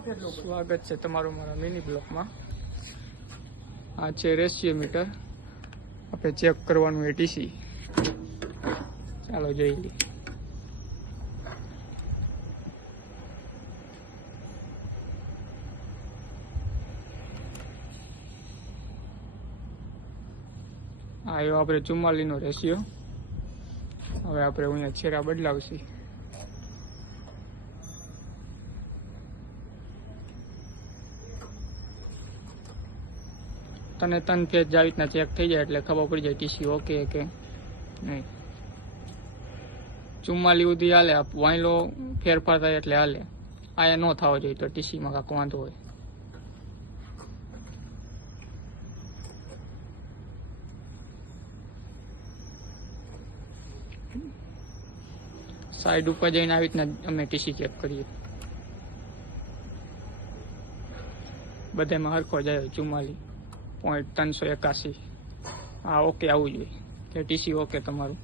સ્વાગત છે તમારું મારા મિની બ્લોકમાં। આ છે રેશિયોમીટર, આપણે ચેક કરવાનું એ ટીસી। ચાલો જોઈ લઈએ। આવ્યો આપણે 44 નો રેશિયો। હવે આપણે અહીંયા છેડા બદલાવશી। તને તન ફેજ આવી રીતના ચેક થઈ જાય એટલે ખબર પડી જાય ટીસી ઓકે કે નહીં। 44 સુધી હાલે, વાયલો ફેરફાર થાય એટલે હાલે, આયા ન થવો જોઈએ તો ટીસીમાં કાંઈક વાંધો હોય। સાઈડ ઉપર જઈને આવી રીતના અમે ટીસી ચેક કરીએ, બધામાં હરખો જાય 44.381। હા ઓકે આવવું જોઈએ કે ટીસી ઓકે તમારું।